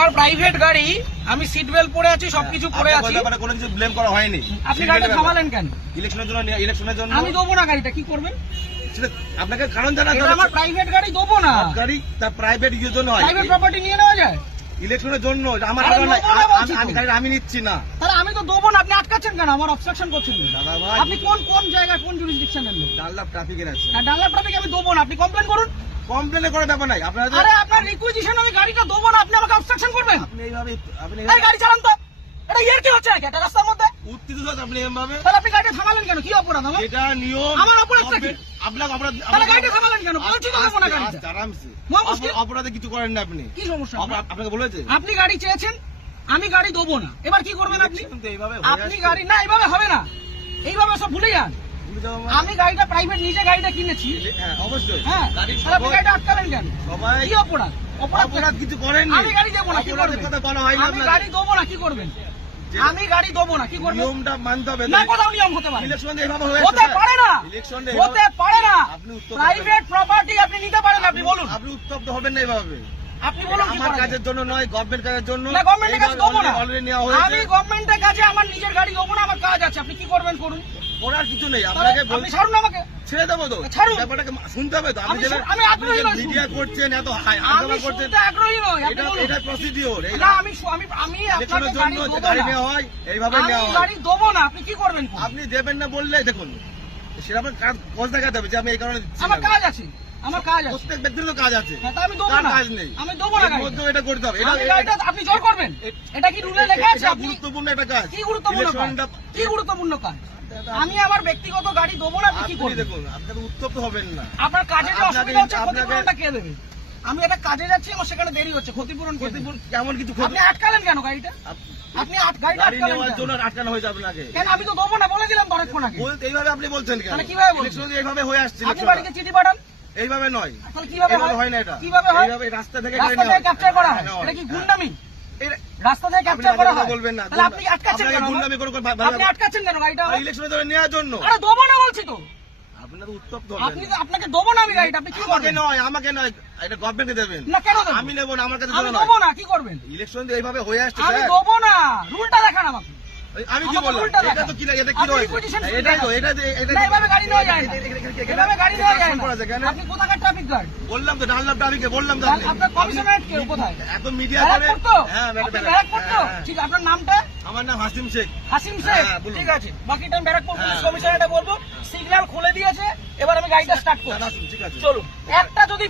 আমার প্রাইভেট গাড়ি, আমি সিট বেল্ট পরে আছি, সবকিছু পরে আছি, কোনো কিছু ব্লেম করা হয়নি। আপনি গাড়িটা থামালেন কেন? ইলেকশনের জন্য আমি দেবো না গাড়িটা, কি করবেন? আপনাকে কারণ জানা, আমার প্রাইভেট গাড়ি দেবো না। গাড়ি তার প্রাইভেট ইউজের জন্য হয়, প্রাইভেট প্রপার্টি নিয়ে নেওয়া যায় ইলেকশনের জন্য। আমার আমি গাড়ি আমি নিচ্ছি না, তাহলে আমি তো দেবো না। আপনি আটকাচ্ছেন কেন? আমার অবস্ট্রাকশন করছেন দাদা ভাই। আপনি কোন জায়গায়, কোন জুরিসডিকশনের লোক? ডানলাপ ট্রাফিকের আছে। ডানলাপ ট্রাফিক আমি দেবো না, আপনি কমপ্লেন করুন। কমপ্লেন করার ব্যাপার নাই আপনার। আরে আপনার রিকুইজিশন আমি গাড়িটা দেবো না, আপনি আমাকে অবস্ট্রাকশন করবেন? আপনি এইভাবে এই গাড়ি চালান তো, এটা ইয়ার কি হচ্ছে নাকি একটা রাস্তার মধ্যে? উত্তেজিত হচ্ছে আপনি এভাবে। তাহলে আপনি গাড়িটা থামালেন কেন? কি অপরাধ আমার? এটা নিয়ম। আমার অপরাধটা কি? আপনাকে অপরাধ। তাহলে গাড়িটা থামালেন কেন? বলছি তো দেবো না গাড়িটা। আরামসে মুশকিল। অপরাধে কিছু করেন না আপনি। কি সমস্যা? আপনাকে বলেছে আপনি গাড়ি চেয়েছেন, আমি গাড়ি দেবো না, এবার কি করবেন আপনি? এইভাবে আপনি গাড়ি না, এইভাবে হবে না, এইভাবে সব ভুলে যান। আমি গাড়িটা প্রাইভেট নিজে গাড়িটা কিনেছি। হ্যাঁ অবশ্যই। হ্যাঁ, তাহলে আপনি গাড়িটা আটকালেন কেন? সবাই কি অপরাধ? অপরাধ কিছু করেননি। আমি গাড়ি দেবো না, কি করবেন? কথা বলা হয়নি। আমি গাড়ি দেবো না, কি করবেন? আমি গাড়ি দেবো না, কি করবেন? নিয়মটা মানতে হবে। না, কোথাও নিয়ম হতে পারে? ইলেকশন এইভাবে হয়ে হতে পারে না, ইলেকশন হতে পারে না। আপনি উত্তর প্রাইভেট প্রপার্টি আপনি নিতে পারেন, আপনি বলুন। আপনি উত্তপ্ত হবেন না এইভাবে। আপনি বলুন কি আমার করা কাজের যায়? জন্য নয়, গভর্নমেন্ট কাজের জন্য। না, গভর্নমেন্টের কাছে দেবো না। অলরেডি নেওয়া হয়েছে। আমি গভর্নমেন্টের কাছে আমার নিজের গাড়ি দেবো না, আমার কাজ আছে, আপনি কি করবেন করুন। করার কিছু নেই। আপনাকে আপনি ছাড়ুন আমাকে। ছেড়ে দেবো তো। ছাড়ুন। ব্যাপারটাকে শুনতে হবে তো। আমি আগ্রহী নই। মিডিয়া করছেন, এত আমি হাঙ্গামা করছেন, শুনতে আগ্রহী নই, আপনি বলুন। এটা প্রসিডিওর। না, আমি আপনাকে ইলেকশনের গাড়ি জন্য দেবো গাড়ি না। নেওয়া হয়, এইভাবে আমি নেওয়া হয়। গাড়ি দেবো না, আপনি কি করবেন করুন। আপনি দেবেন না বললে দেখুন সেরকম কাজ দেখাতে হবে যে আমি এই কারণে দিচ্ছি আমার না। কাজ আছে, আমার কাজ আছে। প্রত্যেক ব্যক্তির তো কাজ আছে। হ্যাঁ, তা আমি দেবো কার না। কাজ নেই? আমি দেবো না এর গাড়িটা। মধ্যেও এটা করতে হবে। আমি গাড়িটা আপনি জোর করবেন? এটা কি রুলে লেখা আছে? এটা আপনি গুরুত্বপূর্ণ একটা কাজ। কি গুরুত্বপূর্ণ কাজ? ইলেকশনটা- কি গুরুত্বপূর্ণ কাজ? আমি আমার ব্যক্তিগত গাড়ি দেবো না, আপনি কি আপনি করবেন? দেখুন, আপনাকে উত্তপ্ত হবেন না। আপনার কাজে যে আপনাকে- অসুবিধা হচ্ছে, আপনাকে- ক্ষতিপূরণটা কে দেবে? আমি একটা কাজে যাচ্ছি, আমার সেখানে দেরি হচ্ছে, ক্ষতিপূরণ কে দেবে? ক্ষতিপূরণ কেমন কিছু আপনি আটকালেন কেন গাড়িটা? আপনি গাড়িটা গাড়ি আটকালেন নেওয়ার কেন? জন্য আটকানো হয়েছে আপনাকে। কেন? আমি তো দেবো না বলে দিলাম তো অনেকক্ষণ আগে। এইভাবে আপনি বলছেন কেন? তাহলে কিভাবে বলছেন? ইলেকশন এইভাবে হয়ে আসছে। আপনি বাড়িতে চিঠি পাঠান। এইভাবে নয়, তাহলে কিভাবে এইভাবে হয়? হয় না। এটা কিভাবে হয়? এইভাবে রাস্তা থেকে রাস্তা থেকে ক্যাপচার করা হয়, এটা কি গুন্ডামি? রাস্তা থেকে ক্যাপচার করা হয়? বলবেন না। তাহলে আপনি আটকাচ্ছেন কেন? গুন্ডামি করে আপনি আটকাচ্ছেন কেন গাড়িটা? ইলেকশনের জন্য নেওয়ার জন্য। আরে দেবো না বলছি তো। আপনার উত্তপ্ত আপনি আপনাকে দেবো না আমি গাড়িটা, আপনি কি করবেন? আমাকে নয়, এটা গভর্নমেন্টকে দেবেন। না, কেন দেবো? আমি নেবো না, আমার কাছে আমি দেবো না, কি করবেন? ইলেকশন এইভাবে হয়ে আসছে আমি স্যার। দেবো না, রুলটা দেখান আমাকে। আমি কি আমাকে বললাম? উল্টা এটা দেখান। তো কি লাগে? এটা কি আপনি রয়েছে? requisition এটাই তো, দেখান। এটা না, এভাবে গাড়ি নেওয়া যায় না। এভাবে গাড়ি নেওয়া যায় না। করা যায় কেন? আপনি কোথাকার ট্রাফিক গার্ড? বললাম তো ডানলাপ ট্রাফিকে বললাম তো। আপনার কমিশনারেট কে কোথায়? এত মিডিয়া করে। ব্যারাকপুর তো? হ্যাঁ, আপনি ব্যারাকপুর তো? হ্যাঁ। ঠিক, আপনার নামটা? আমার নাম হাসিম শেখ। হাসিম শেখ। হ্যাঁ, বলুন। ঠিক আছে, বাকি টাইম ব্যারাকপুর পুলিশ হ্যাঁ। কমিশনারেটে বলবো। সিগন্যাল খুলে দিয়েছে, এবার আমি গাড়িটা স্টার্ট করব। আসুন, ঠিক আছে। চলুন। একটা যদি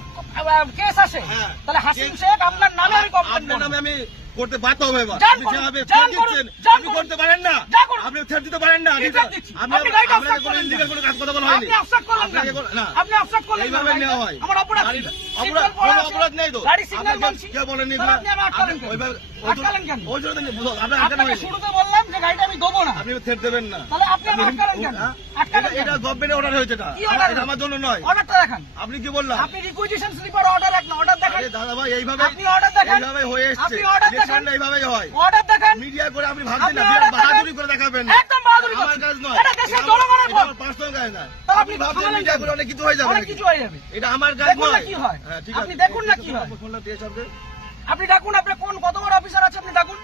কেস আসে, হ্যাঁ। তাহলে হাসিম শেখ আপনার নামে আমি কমপ্লেন আপনার করব। নামে আমি করতে বাধ্য হবে এবার। যান আপনি করুন, যেভাবে যান threat করুন, দিচ্ছেন, যান আপনি করুন। করতে পারেন না। যা করুন। আপনি threat দিতে পারেন না। কি threat দিচ্ছি? আপনি গাড়িটা আপনাকে obstruct কোনো করলেন illegal কেন? কোনো কাজ কথা বলা হয়নি। আপনি obstruct করলেন আপনাকে কেন? কোনো- না। আপনি obstruct করলেন কেন? এইভাবে নেওয়া হয়। আমার অপরাধ কি? অপরাধ- সিগন্যাল পড়া কোনো আছে। অপরাধ নেই তো। গাড়ি সিগন্যাল আপনাকে মানছি। কেউ বলেনি তাহলে আপনি আমার আটকালেন কেন? ওইভাবে- আটকালেন কেন? ওই জন্য আপনার আটকানো আপনাকে হয়নি। শুরুতে বললাম যে গাড়িটা আমি দেবো না। আপনি থ্রেট দেবেন না। তাহলে আপনি আমার আটকালেন কেন? হ্যাঁ? আটকালেন এটা কেন? গভর্নমেন্টের অর্ডার হয়েছে এটা। কি order? এটা আমার জন্য নয়। অর্ডারটা দেখান। আপনি কি বললাম? আপনি রিকুইজিশন স্লিপার অর্ডার এক না, অর্ডার দেখান। আরে দাদা ভাই, এইভাবে আপনি order দেখান। এইভাবে হয়ে এসছে। আপনি order দেখান। ইলেকশনটা এইভাবেই হয়। অর্ডার দেখান। মিডিয়া করে আপনি ভাবছেন না, আপনি order দেখান। বাহাদুরি করে দেখাবেন না। একদম বাহাদুরি আমার করছেন। কাজ নয়। এটা দেশের জনগণের ভোট। পার্সোনাল কাজ না। তাহলে আপনি আপনি ভাবছেন থামালেন মিডিয়া কেন? করে অনেক কিছু হয়ে যাবে অনেক নাকি? কিছু হয়ে যাবে। এটা আমার কাজ দেখুন না নয়। কি হয়। হ্যাঁ, ঠিক আপনি আছে। দেখুন না কি হয়। ফোনটা দিয়ে সবকে। আপনি ডাকুন, আপনার কত বড় অফিসার আছে আপনি ডাকুন।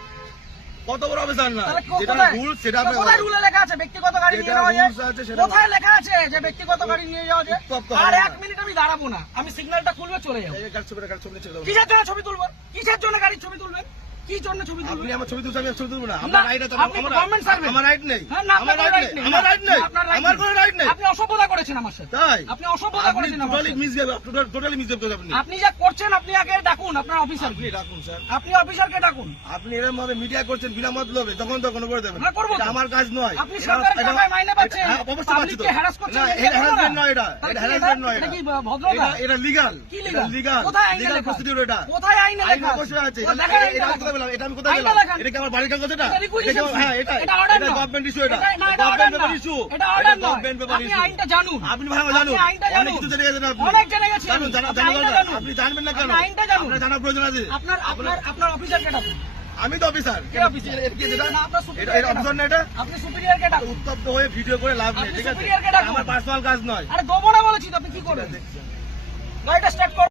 কত বড় অফিসার না, তাহলে যেটা কোথায়? রুলস সেটা আপনি কোথায় রুলে লেখা আছে ব্যক্তিগত গাড়ি নিয়ে যেটা যাওয়া যায়? rules আছে সেটা- কোথায় লেখা আছে যে ব্যক্তিগত গাড়ি নিয়ে যাওয়া যায়? উত্তপ্ত আর হবে এক না। মিনিট আমি দাঁড়াবো না, আমি সিগন্যালটা খুলবে চলে যাবো। এই গাড়ি ছবি ছেড়ে দাও। কিসের জন্য ছবি তুলবেন? কিসের জন্য গাড়ির ছবি তুলবেন? কি জন্য ছবি আপনি তুলবেন? আমার ছবি তুলছেন, আমি ছবি তুলবো না। না, আমার রাইট আছে। আপনি গভর্নমেন্ট সার্ভেন্ট। আমার রাইট নেই। হ্যাঁ, না, আমার আপনার রাইট right নেই। নেই। আমার রাইট নেই। আপনার right আমার নেই। কোনো রাইট নেই। আপনি অসভ্যতা করেছেন আমার সাথে। তাই আপনি অসভ্যতা আপনি করেছেন আমার টোটালি সাথে। মিসবিহেভ, টোটালি মিসবিহেভ করেছেন আপনি। আপনি যা করছেন আপনি আগে ডাকুন আপনার অফিসার। আপনি ডাকুন স্যার। আপনি অফিসারকে ডাকুন। আপনি এরকম ভাবে মিডিয়া করছেন বিনা মতলবে, তখন করে দেবেন। হ্যাঁ, করবো তো। এটা আমার কাজ নয়। আপনি সরকারের টাকায় মাইনে পাচ্ছেন, হ্যাঁ, অবশ্যই পাচ্ছি তো। পাবলিককে harass করছেন, না, এটা এটা করবো না। harassment নয় এটা। তাহলে এটা কি harassment নয় এটা এটা। কি ভদ্রতা? এটা লিগ্যাল। কি legal? লিগ্যাল। কোথায় আইনে লিগ্যাল লেখা? প্রসিডিউর এটা। কোথায় আইনে আইন লেখা? অবশ্যই আছে। ও, দেখান আইনটা এটা আমি দেখান। কোথায় পেলাম? এটা আমি কোথায় আইনটা পেলাম? দেখান। এটা কি আমার বাড়ির কাগজ এটা? এটা requisition হ্যাঁ, এটা এটা order নয়। গভর্নমেন্ট ইস্যু এটা। না, এটা order গভর্নমেন্ট পেপার নয়। ইস্যু। এটা order নয়। গভর্নমেন্ট পেপার আপনি ইস্যু। আইনটা জানুন। আপনি ভালো জানুন। আপনি আইনটা অনেক জানুন। কিছু জেনে গেছেন আপনি। অনেক জেনে গেছি জানুন, আমি। জানা আপনি আইনটা দরকার। জানুন। আপনি জানবেন না কেন? আপনি আইনটা জানুন। আপনার জানার প্রয়োজন আছে। আপনার অফিসারকে ডাকুন। আমি তো অফিসার। কে অফিসার? এটা কি যেটা? না, আপনার superior এটা অফিসার না এটা? আপনি সুপিরিয়রকে ডাকুন। উত্তপ্ত হয়ে ভিডিও করে লাভ নেই, আপনি ঠিক আছে? superior কে ডাকুন। আমার পার্সোনাল কাজ নয়। আরে দেবো না বলেছি তো, আপনি কি করবেন? গাড়িটা স্টার্ট করুন।